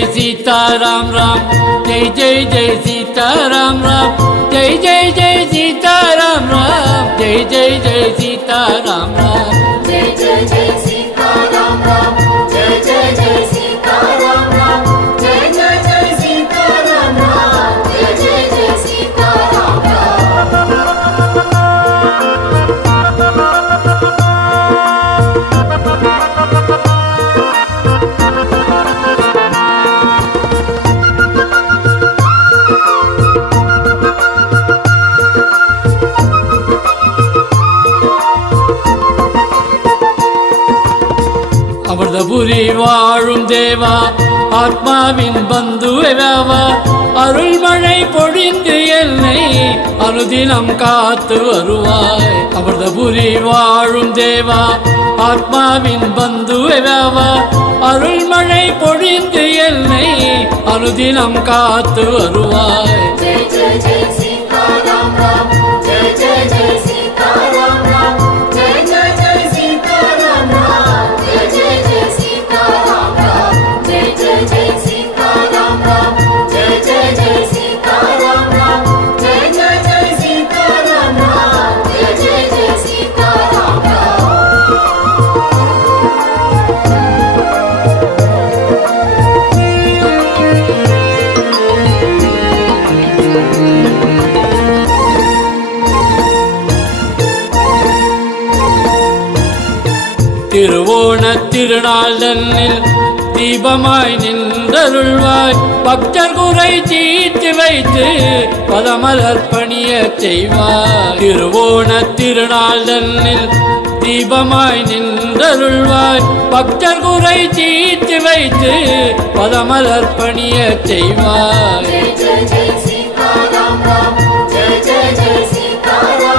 जय जय सीताराम राम जय जय जय सीताराम राम जय जय जय सीताराम राम जय जय जय सीताराम राम जय जय जय सीताराम राम அமிர்தபுரி வாழும் தேவா ஆத்மாவின் பந்துவா அருள்மழை பொழிந்து என்னை அனுதினம் காத்து வருவாய். அமிர்தபுரி வாழும் தேவா ஆத்மாவின் பந்துவா அருள்மழை பொழிந்து என்னை அனுதினம் காத்து வருவாய். தன்னில் தீபமாய் நின்றருள்வாய். பக்தர் குறை தீர்த்து வைத்து பதமலர் பணிய செய்வாய் திருவோண திருநாள் தன்னில் தீபமாய் நின்றருள்வாய். பக்தர் குறை தீர்த்து வைத்து பதமலர் பணிய செய்வாய் ஜெய் ஜெய் ஜெய் சீதாராம் ஜெய் ஜெய் ஜெய் சீதாராம்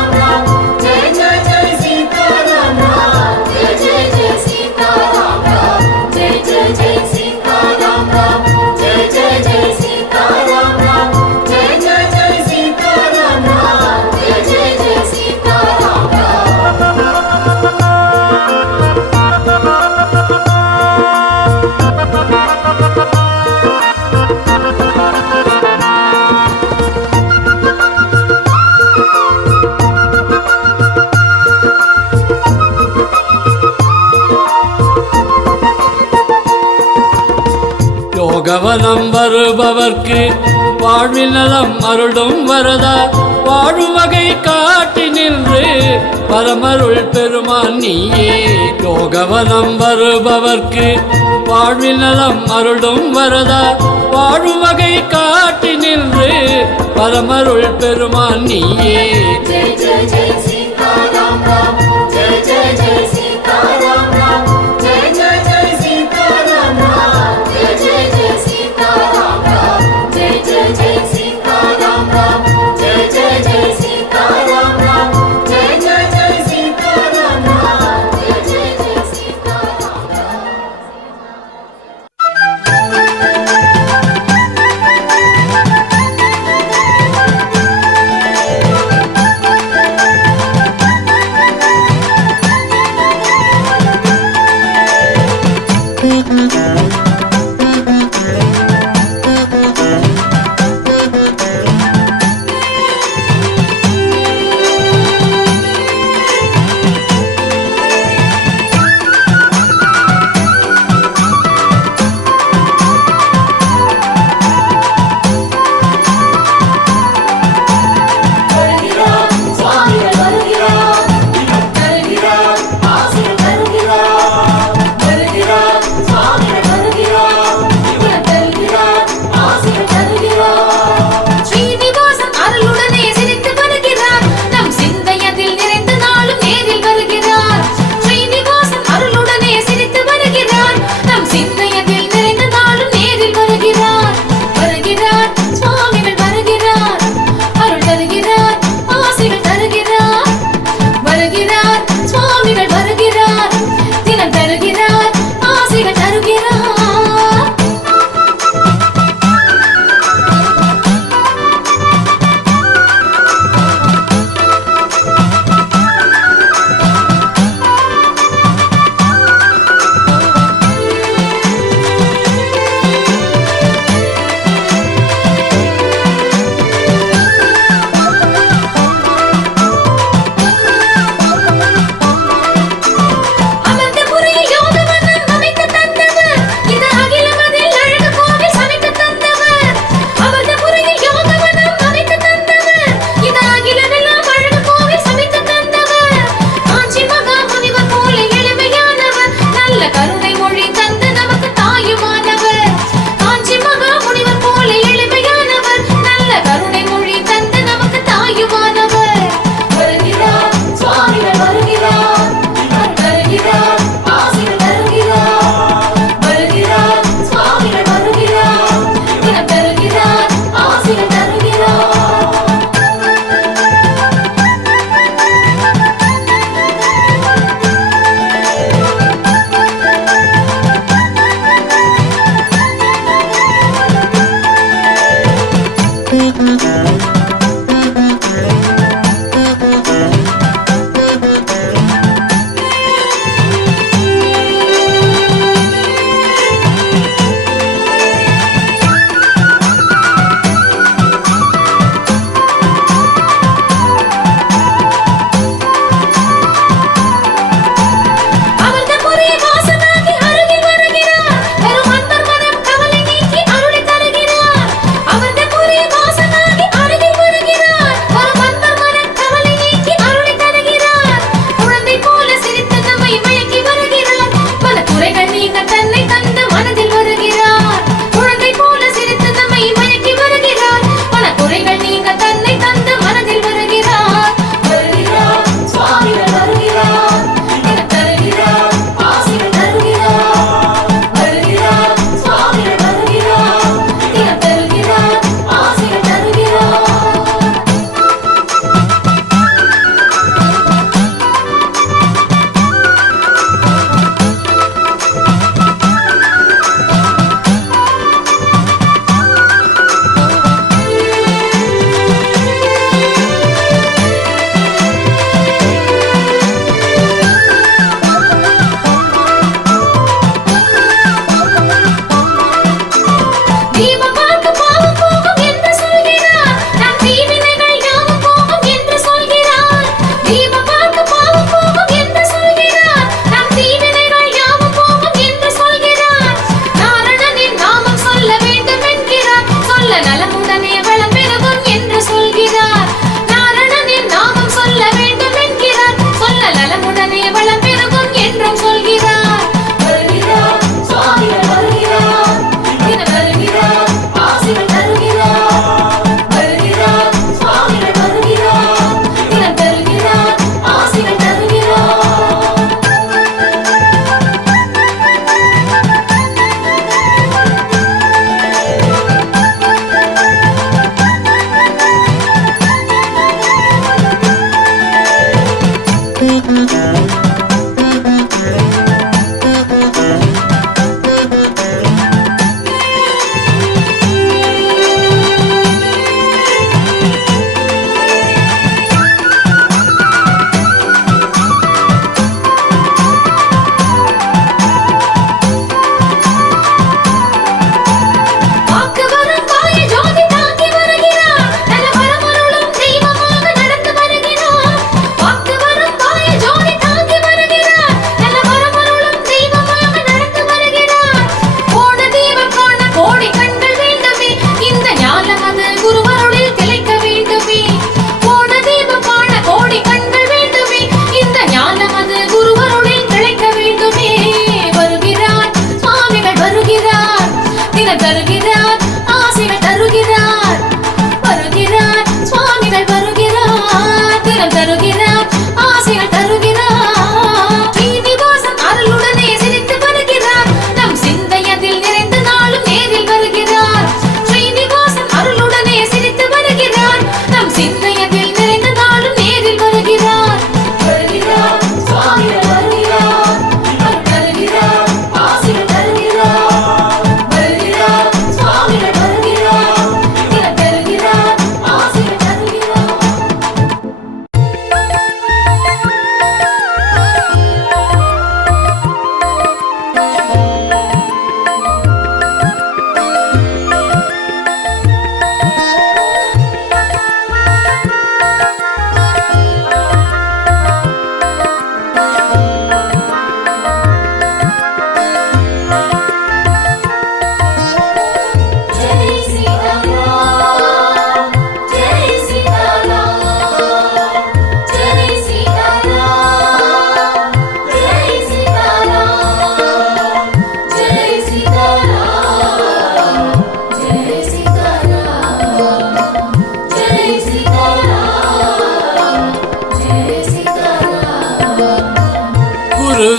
வருபவர்க்கு வாழ்வில் நலம் அருளும் வரதா. வாழும் வகை காட்டி நின்று பரமருள் பெருமான் நீயே. யோகவனம் வருபவர்க்கு வாழ்வில் நலம் அருளும் வரதா. வாழும் வகை காட்டி நின்று பரமருள் பெருமான் நீயே. ஜெய் ஜெய் ஜெய் சீதாராம் ராம். ஜெய் ஜெய் ஜெய்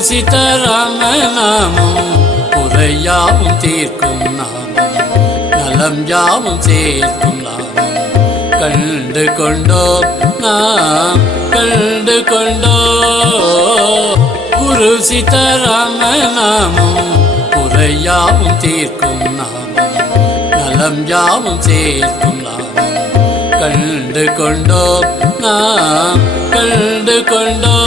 சீதாராம நாமம் குறையாவும் தீர்க்கும் நாமம். நலம் யாவும் சேர்க்கும் நாமம். கண்டு கொண்டோ நாம் கண்டு கொண்டோ. குரு சீதாராம நாமம் குறையாவும் தீர்க்கும் நாமம். நலம் யாவும் சேர்க்கும் நாமம். கண்டு கொண்டோ நாம் கண்டு கொண்டோ.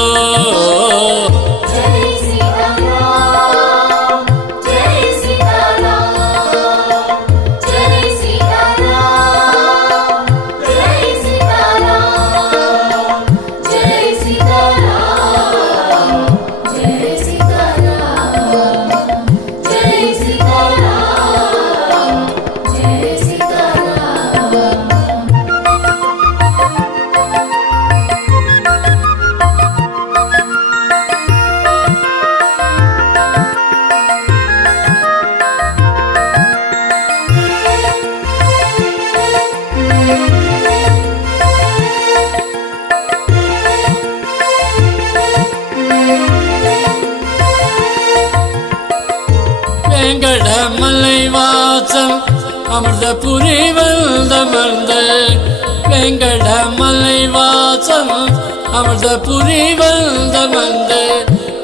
அமிர்த புரி வந்த வந்தமர்ந்த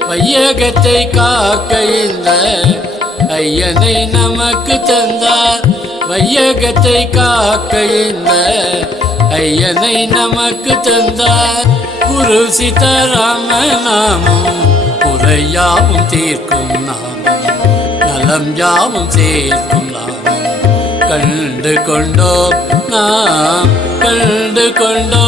வையகத்தை காக்க இந்த ஐயனை நமக்கு தந்தார். வையகத்தை காக்க இந்த ஐயனை நமக்கு தந்தார். குரு சீதாராம நாமம் குறையாவும் தீர்க்கும் நாமம் நலம் யாவும் சேர்க்கும் நாமம். கண்டு கொண்டோ நாம் கண்டு கொண்டோ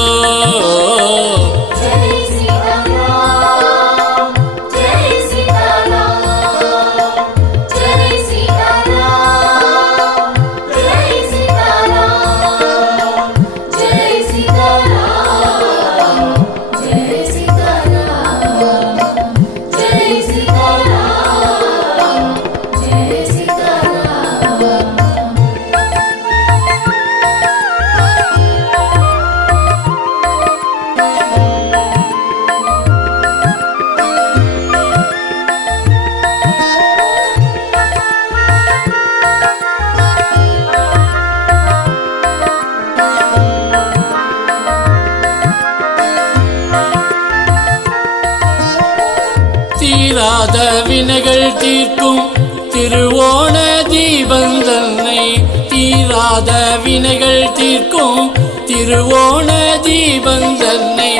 வினைகள் திருவோண தீபந்தன்னை தீராத வினைகள் தீர்க்கும் திருவோண தீபந்தன்னை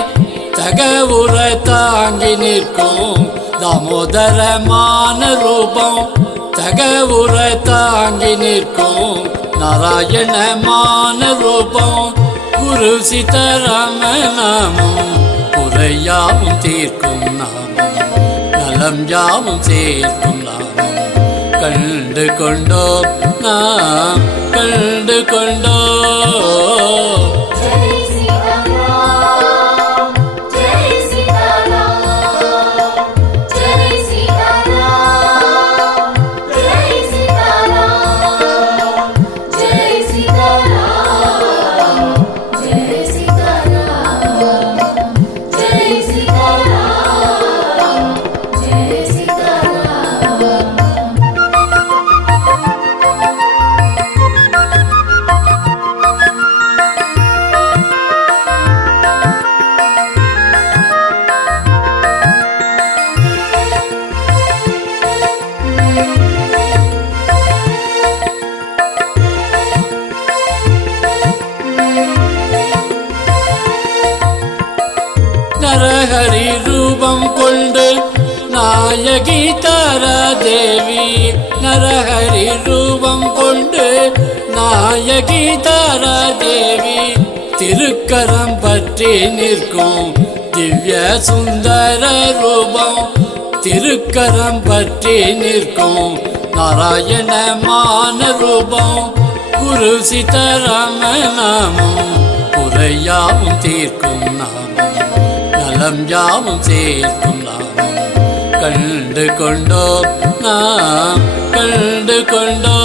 தகவுற தாங்கி நிற்கும் தாமோதரமான ரூபம் தகவுற தாங்கி நிற்கும் நாராயணமான ரூபம் குரு சித்தராம நாமம் குறையாவும் தீர்க்கும் நாமம். நலம் யாவும் சேர்க்கும் நாமம். கண்டு கொண்டோ நாம் கண்டு கொண்டோ நரஹரி ரூபம் கொண்டு நாயகி தாரா தேவி. நரஹரி ரூபம் கொண்டு நாயகி தாரா தேவி. திருக்கரம் பற்றி நிற்கும் திவ்ய சுந்தர ரூபம். திருக்கரம் பற்றி நிற்கும் நாராயணமான ரூபம். குரு சீதாராம நாமம் குறையாவும் தீர்க்கும் நாமம். நலம் யாவும் சேர்க்கும் நாமம். கண்டு கொண்டோ நாம் கண்டு கொண்டோ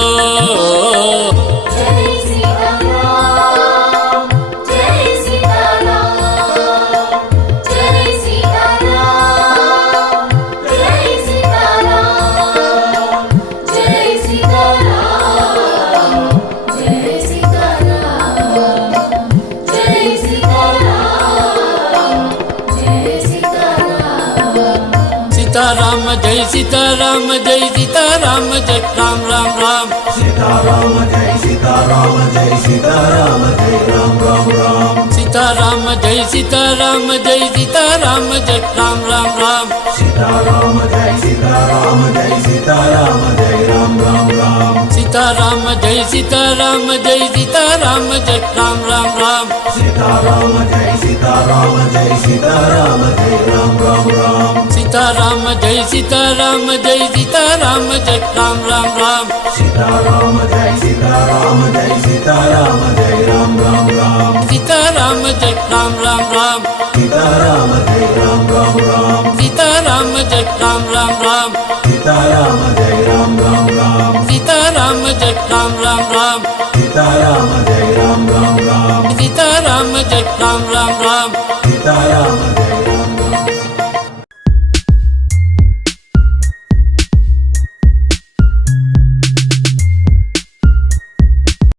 सीताराम जय सीताराम जय राम राम राम सीताराम जय सीताराम जय सीताराम जय राम राम राम सीताराम जय सीताराम जय सीताराम जय राम राम राम सीताराम जय सीताराम जय सीताराम जय राम राम राम सीताराम जय सीताराम जय सीताराम जय राम राम राम सीताराम जय सीताराम जय सीताराम जय राम राम राम सीताराम जय सीताराम जय सीताराम जय राम राम राम सीताराम जय सीताराम जय सीताराम जय राम राम राम सीताराम जय राम राम राम सीताराम जय राम राम राम सीताराम जय राम राम राम सीताराम जय राम राम राम सीताराम जय राम राम राम सीताराम जय राम राम राम सीताराम जय राम राम राम सीताराम